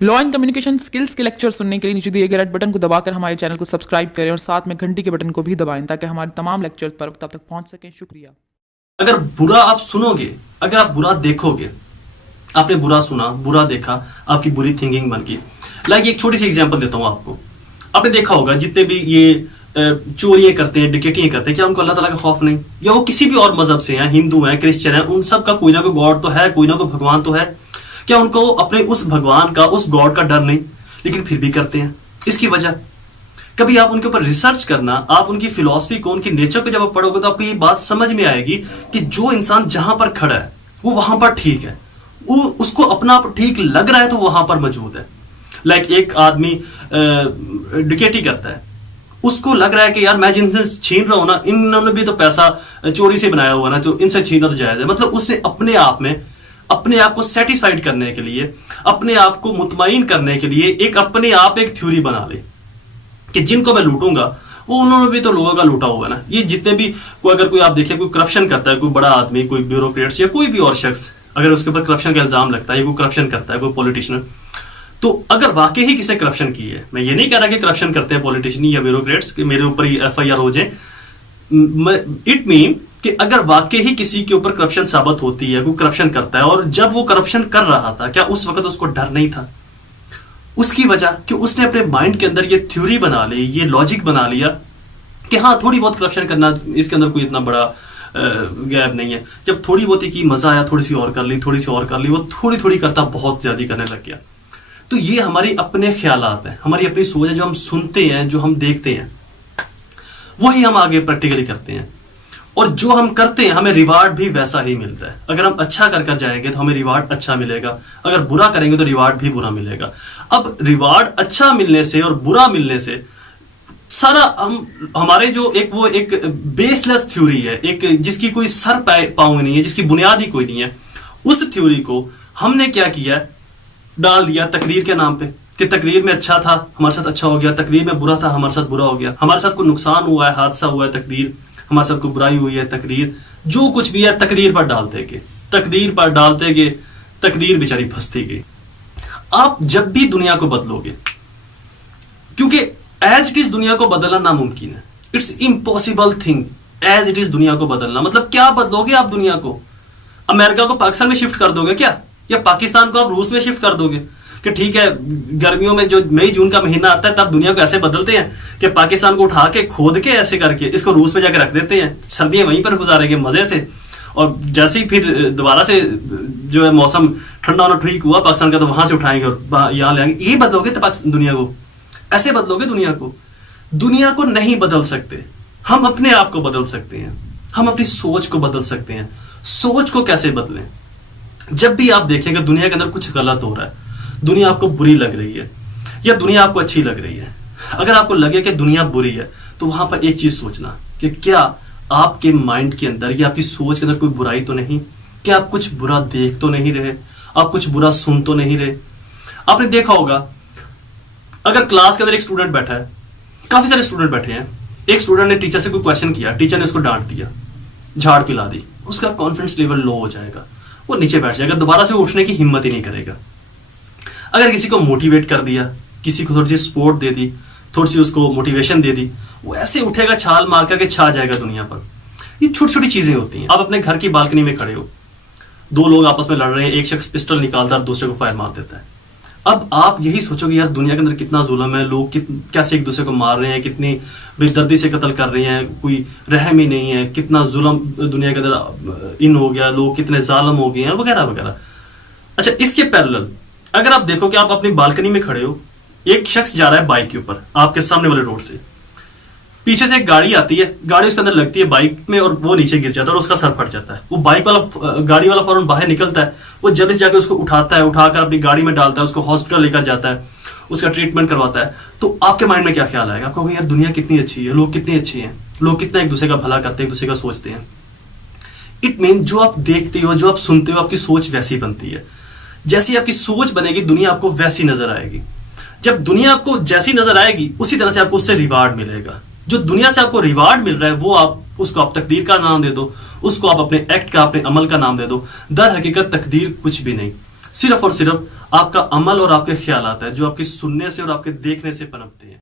Law and communication skills के lecture सुनने के लिए नीचे दिए गए रेड बटन को दबाकर हमारे चैनल को सब्सक्राइब करें और साथ में घंटी के बटन को भी दबाएं ताकि हमारे तमाम लेक्चर्स पर तब तक पहुंच सकें। शुक्रिया। अगर बुरा आप सुनोगे, अगर आप बुरा देखोगे, आपने बुरा सुना, बुरा देखा, आपकी बुरी थिंकिंग बन गई। लाइक एक छोटी सी एग्जांपल देता हूं आपको। आपने देखा होगा जितने भी ये चोरियां करते हैं, डिकेटियां करते हैं, क्या उनको अल्लाह ताला का खौफ नहीं? या वो किसी भी और मजहब से हैं, हिंदू हैं, क्रिश्चियन हैं, उन सब का कोई ना कोई गॉड तो है, कोई ना कोई भगवान तो है। क्या उनको अपने उस भगवान का, उस गॉड का डर नहीं? लेकिन फिर भी करते हैं। इसकी वजह कभी आप उनके ऊपर रिसर्च करना, आप उनकी फिलॉसफी को, उनकी नेचर को जब आप पढ़ोगे तो आपको ये बात समझ में आएगी कि जो इंसान जहां पर खड़ा है वो वहां पर ठीक है, वो उसको अपना आप ठीक लग रहा है तो वहां पर मौजूद है। लाइक एक आदमी डिकेटी करता है, उसको लग रहा है कि यार मैं जिनसे छीन रहा हूं ना, इन्होंने भी तो पैसा चोरी से बनाया हुआ ना, तो इनसे छीनना तो जायज है। मतलब उसने अपने आप में अपने आप को सेटिस्फाइड करने के लिए, अपने आप को मुतमईन करने के लिए एक अपने आप एक थ्योरी बना ले कि जिनको मैं लूटूंगा वो उन्होंने भी तो लोगों का लूटा होगा ना। ये जितने भी अगर कोई आप देखिए कोई करप्शन करता है, कोई बड़ा आदमी, कोई ब्यूरोक्रेट्स या कोई भी और शख्स, अगर उसके ऊपर करप्शन का इल्जाम लगता है, कोई करप्शन करता है, कोई पॉलिटिशियन, तो अगर वाकई ही किसी करप्शन की है, मैं ये नहीं कह रहा कि करप्शन करते हैं पॉलिटिशियन या ब्यूरोक्रेट्स कि मेरे ऊपर ही FIR हो जाए, इट मीन कि अगर वाकई ही किसी के ऊपर करप्शन साबित होती है, कोई करप्शन करता है, और जब वो करप्शन कर रहा था क्या उस वक्त उसको डर नहीं था? उसकी वजह कि उसने अपने माइंड के अंदर ये थ्योरी बना ली, ये लॉजिक बना लिया कि हाँ थोड़ी बहुत करप्शन करना, इसके अंदर कोई इतना बड़ा गैप नहीं है। जब थोड़ी बहुत ही की मजा आया, थोड़ी सी और कर ली, थोड़ी सी और कर ली, वो थोड़ी थोड़ी करता बहुत ज्यादा करने लग गया। तो ये हमारी अपने ख्यालात हैं, हमारी अपनी सोच है, जो हम सुनते हैं, जो हम देखते हैं, वही हम आगे प्रैक्टिकली करते हैं। और जो हम करते हैं हमें रिवार्ड भी वैसा ही मिलता है। अगर हम अच्छा कर कर जाएंगे तो हमें रिवार्ड अच्छा मिलेगा, अगर बुरा करेंगे तो रिवार्ड भी बुरा मिलेगा। अब रिवार्ड अच्छा मिलने से और बुरा मिलने से सारा हमारे जो एक बेसलेस थ्योरी है, एक जिसकी कोई सर पांव नहीं है, जिसकी बुनियाद ही कोई नहीं है, उस थ्योरी को हमने क्या किया, डाल दिया तकदीर के नाम पे कि तकदीर में अच्छा था हमारे साथ अच्छा हो गया, तकदीर में बुरा था हमारे साथ बुरा हो गया, हमारे साथ कोई नुकसान हुआ है, हादसा हुआ है, तकदीर, हमारे साथ कोई बुराई हुई है, तकदीर, जो कुछ भी है तकदीर पर डालते गए, तकदीर पर डालते गए, तकदीर बेचारी फंसती गई। आप जब भी दुनिया को बदलोगे, क्योंकि एज इट इज दुनिया को बदलना नामुमकिन है, it's impossible thing as it is दुनिया को बदलना। मतलब क्या बदलोगे आप दुनिया को? अमेरिका को पाकिस्तान में शिफ्ट कर दोगे क्या? या पाकिस्तान को आप रूस में शिफ्ट कर दोगे कि ठीक है गर्मियों में जो मई जून का महीना आता है तब दुनिया को ऐसे बदलते हैं कि पाकिस्तान को उठा के खोद के ऐसे करके इसको रूस में जाकर रख देते हैं, सर्दियां वहीं पर गुजारेंगे मजे से, और जैसे ही फिर दोबारा से जो है मौसम ठंडा होना ठीक हुआ पाकिस्तान का तो वहां से उठाएंगे और यहाँ ले आएंगे। यही बदलोगे तो दुनिया को? ऐसे बदलोगे दुनिया को? दुनिया को नहीं बदल सकते, हम अपने आप को बदल सकते हैं, हम अपनी सोच को बदल सकते हैं। सोच को कैसे बदलें? जब भी आप देखेंगे दुनिया के अंदर कुछ गलत हो रहा है, दुनिया आपको बुरी लग रही है या दुनिया आपको अच्छी लग रही है, अगर आपको लगे कि दुनिया बुरी है तो वहां पर एक चीज सोचना कि क्या आपके माइंड के अंदर या आपकी सोच के अंदर कोई बुराई तो नहीं? क्या आप कुछ बुरा देख तो नहीं रहे? आप कुछ बुरा सुन तो नहीं रहे? आपने देखा होगा अगर क्लास के अंदर एक स्टूडेंट बैठा है, काफी सारे स्टूडेंट बैठे हैं, एक स्टूडेंट ने टीचर से कोई क्वेश्चन किया, टीचर ने उसको डांट दिया, झाड़ पिला दी, उसका कॉन्फिडेंस लेवल लो हो जाएगा, वो नीचे बैठ जाएगा, दोबारा से उठने की हिम्मत ही नहीं करेगा। अगर किसी को मोटिवेट कर दिया, किसी को थोड़ी सी सपोर्ट दे दी, थोड़ी सी उसको मोटिवेशन दे दी, वो ऐसे उठेगा, छाल मार करके छा जाएगा दुनिया पर। ये छोटी छोटी चीजें होती हैं। आप अपने घर की बालकनी में खड़े हो, दो लोग आपस में लड़ रहे हैं, एक शख्स पिस्टल निकालता है और दूसरे को फायर मार देता है। अब आप यही सोचोगे यार दुनिया के अंदर कितना जुल्म है, लोग कैसे एक दूसरे को मार रहे हैं, कितनी बेदर्दी से कत्ल कर रहे हैं, कोई रहम ही नहीं है, कितना जुल्म दुनिया के अंदर इन हो गया, लोग कितने जालिम हो गए हैं, वगैरह वगैरह। अच्छा, इसके पैरेलल अगर आप देखो कि आप अपनी बालकनी में खड़े हो, एक शख्स जा रहा है बाइक के ऊपर आपके सामने वाले रोड से, पीछे से एक गाड़ी आती है, गाड़ी उसके अंदर लगती है बाइक में और वो नीचे गिर जाता है और उसका सर फट जाता है। वो बाइक वाला, गाड़ी वाला फौरन बाहर निकलता है, वो जल्दी से जाकर उसको उठाता है, उठाकर अपनी गाड़ी में डालता है, उसको हॉस्पिटल लेकर जाता है, उसका ट्रीटमेंट करवाता है। तो आपके माइंड में क्या ख्याल आएगा? आपको यार दुनिया कितनी अच्छी है, लोग कितने अच्छे हैं, लोग कितना एक दूसरे का भला करते हैं, एक दूसरे का सोचते हैं। इट मीन जो आप देखते हो, जो आप सुनते हो, आपकी सोच वैसी बनती है। जैसी आपकी सोच बनेगी दुनिया आपको वैसी नजर आएगी। जब दुनिया आपको जैसी नजर आएगी उसी तरह से आपको उससे रिवार्ड मिलेगा। जो दुनिया से आपको रिवार्ड मिल रहा है वो उसको आप तकदीर का नाम दे दो, उसको आप अपने एक्ट का, अपने अमल का नाम दे दो। दर हकीकत तकदीर कुछ भी नहीं, सिर्फ और सिर्फ आपका अमल और आपके ख्यालात है जो आपके सुनने से और आपके देखने से पनपते हैं।